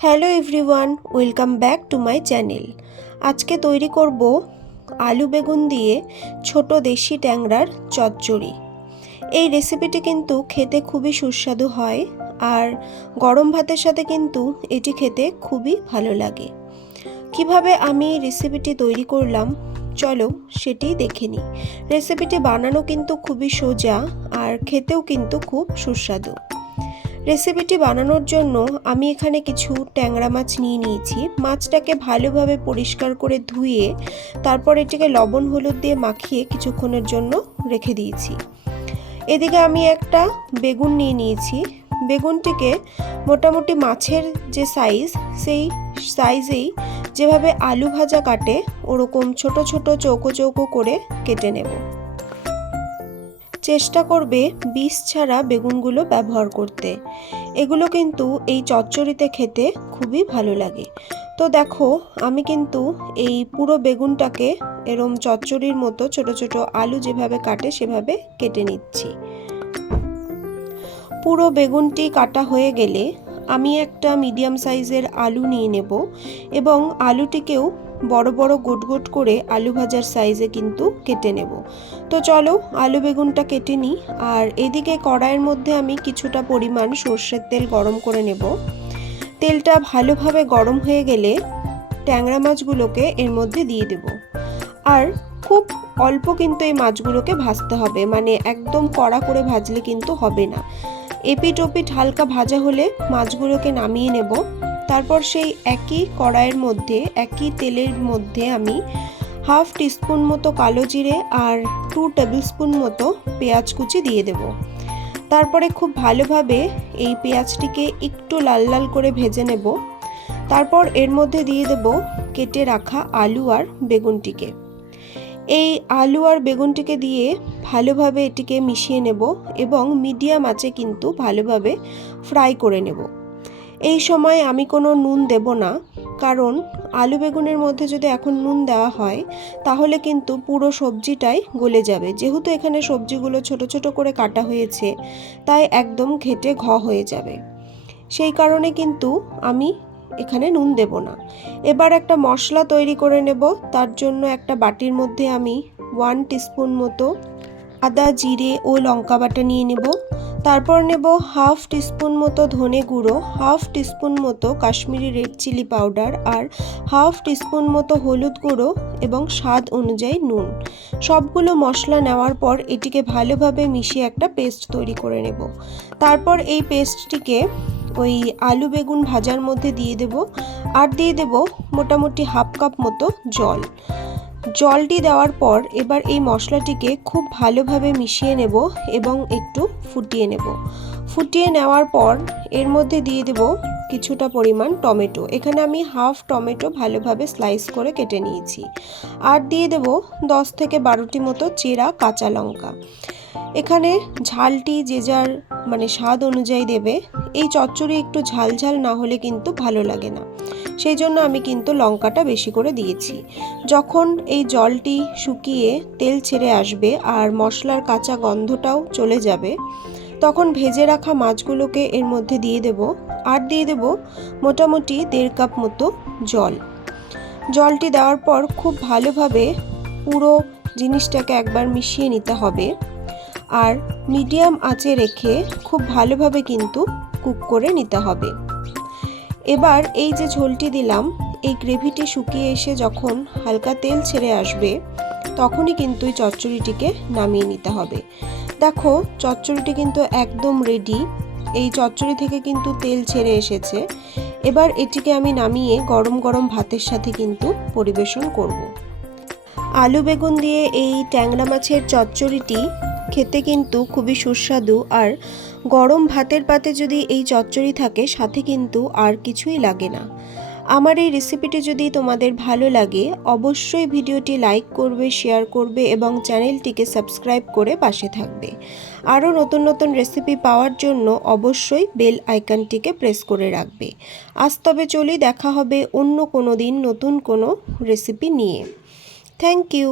Hello everyone, welcome back to my channel. আজকে তৈরি করব আলু বেগুন দিয়ে ছোট দেশি ট্যাংরার চচ্চড়ি। এই রেসিপিটি কিন্তু খেতে খুবই সুস্বাদু হয় আর গরম ভাতের সাথে কিন্তু এটি খেতে খুবই ভালো লাগে। কিভাবে আমি রেসিপিটি তৈরি করলাম চলো সেটি দেখে নিই। রেসিপিটি বানানো কিন্তু খুবই সোজা আর খেতেও কিন্তু খুব সুস্বাদু। রেসিপিটি বানানোর জন্য আমি এখানে কিছু ট্যাংরা মাছ নিয়ে নিয়েছি। মাছটাকে ভালোভাবে পরিষ্কার করে ধুয়ে তারপর এটিকে লবণ হলুদ দিয়ে মাখিয়ে কিছুক্ষণের জন্য রেখে দিয়েছি। এদিকে আমি একটা বেগুন নিয়ে নিয়েছি। বেগুনটিকে মোটামুটি মাছের যে সাইজ সেই সাইজেই যেভাবে আলু ভাজা কাটে ওরকম ছোট ছোট চৌকো চৌকো করে কেটে নেব। চেষ্টা করবে বীজ ছাড়া বেগুনগুলো ব্যবহার করতে। এগুলো কিন্তু এই চচ্চড়িতে খেতে খুবই ভালো লাগে। তো দেখো আমি কিন্তু এই পুরো বেগুনটাকে এরম চচ্চড়ির মতো ছোট ছোট আলু যেভাবে কাটে সেভাবে কেটে নিচ্ছি। পুরো বেগুনটি কাটা হয়ে গেলে আমি একটা মিডিয়াম সাইজের আলু নিয়ে নেব এবং আলুটিকেও বড় বড় গোট গোট করে আলু ভাজার সাইজে কিন্তু কেটে নেব। তো চলো আলু বেগুনটা কেটে নিই। আর এদিকে কড়াইয়ের মধ্যে আমি কিছুটা পরিমাণ সর্ষের তেল গরম করে নেব। তেলটা ভালোভাবে গরম হয়ে গেলে ট্যাংরা মাছগুলোকে এর মধ্যে দিয়ে দেব। আর খুব অল্প কিন্তু এই মাছগুলোকে ভাজতে হবে, মানে একদম কড়া করে ভাজলে কিন্তু হবে না। এপিট ওপিট হালকা ভাজা হলে মাছগুলোকে নামিয়ে নেব। তারপর সেই একই কড়াইয়ের মধ্যে একই তেলের মধ্যে আমি হাফ টিস্পুন মতো কালো জিরে আর 2 টেবিল স্পুন মতো পেঁয়াজ কুচি দিয়ে দেব। তারপরে খুব ভালোভাবে এই পেঁয়াজটিকে একটু লাল লাল করে ভেজে নেব। তারপর এর মধ্যে দিয়ে দেব কেটে রাখা আলু আর বেগুনটিকে। এই আলু আর বেগুনটিকে দিয়ে ভালোভাবে এটিকে মিশিয়ে নেব এবং মিডিয়াম আঁচে কিন্তু ভালোভাবে ফ্রাই করে নেব। এই সময় আমি কোনো নুন দেব না, কারণ আলু বেগুনের মধ্যে যদি এখন নুন দেওয়া হয় তাহলে কিন্তু পুরো সবজিটাই গলে যাবে। যেহেতু এখানে সবজিগুলো ছোট ছোট করে কাটা হয়েছে তাই একদম ঘেটে হয়ে যাবে। সেই কারণে কিন্তু আমি এখানে নুন দেব না। এবার একটা মশলা তৈরি করে নেব। তার জন্য একটা বাটির মধ্যে আমি 1 টিস্পুন মতো আদা জিরে ও লঙ্কা বাটা নিয়ে নেব। তারপর নেব হাফ টিস্পুন মতো ধনে গুঁড়ো, হাফ টিস্পুন মতো কাশ্মীরি রেড চিলি পাউডার আর হাফ টিস্পুন মতো হলুদ গুঁড়ো এবং স্বাদ অনুযায়ী নুন। সবগুলো মশলা নেওয়ার পর এটিকে ভালোভাবে মিশিয়ে একটা পেস্ট তৈরি করে নেব। তারপর এই পেস্টটিকে ওই আলু বেগুন ভাজার মধ্যে দিয়ে দেব আর দিয়ে দেব মোটামুটি হাফ কাপ মতো জল। জলটি দেওয়ার পর এবার এই মশলাটিকে খুব ভালোভাবে মিশিয়ে নেব এবং একটু ফুটিয়ে নেব। ফুটিয়ে নেওয়ার পর এর মধ্যে দিয়ে দেব কিছুটা পরিমাণ টমেটো। এখানে আমি হাফ টমেটো ভালোভাবে স্লাইস করে কেটে নিয়েছি। আর দিয়ে দেব 10 থেকে 12টি মতো চেরা কাঁচা লঙ্কা। এখানে ঝালটি যে যার স্বাদ অনুযায়ী দেবে। এই চচ্চড়ি একটু ঝাল ঝাল না হলে কিন্তু ভালো লাগে না, সেই জন্য আমি কিন্তু লঙ্কাটা বেশি করে দিয়েছি। যখন এই জলটি শুকিয়ে তেল ছেড়ে আসবে আর মশলার কাঁচা গন্ধটাও চলে যাবে তখন ভেজে রাখা মাছগুলোকে এর মধ্যে দিয়ে দেব আর দিয়ে দেব মোটামুটি 1.5 কাপ মতো জল। জলটি দেওয়ার পর খুব ভালোভাবে পুরো জিনিসটাকে একবার মিশিয়ে নিতে হবে আর মিডিয়াম আঁচে রেখে খুব ভালোভাবে কিন্তু কুক করে নিতে হবে। এবার এই যে ঝোলটি দিলাম এই গ্রেভিটি শুকিয়ে এসে যখন হালকা তেল ছেড়ে আসবে তখনই কিন্তু এই চচ্চড়িটিকে নামিয়ে নিতে হবে। দেখো চচ্চড়িটি কিন্তু একদম রেডি। এই চচ্চড়ি থেকে কিন্তু তেল ছেড়ে এসেছে। এবার এটিকে আমি নামিয়ে গরম গরম ভাতের সাথে কিন্তু পরিবেশন করব। আলু বেগুন দিয়ে এই ট্যাংরা মাছের চচ্চড়িটি খেতে কিন্তু খুবই সুস্বাদু আর গরম ভাতের পাতে যদি এই চচ্চড়ি থাকে সাথে কিন্তু আর কিছুই লাগে না। আমার এই রেসিপিটি যদি তোমাদের ভালো লাগে অবশ্যই ভিডিওটি লাইক করবে, শেয়ার করবে এবং চ্যানেলটিকে সাবস্ক্রাইব করে পাশে থাকবে। আরও নতুন নতুন রেসিপি পাওয়ার জন্য অবশ্যই বেল আইকনটিকে প্রেস করে রাখবে। আজ তবে চলি, দেখা হবে অন্য কোনো দিন নতুন কোনো রেসিপি নিয়ে। Thank you.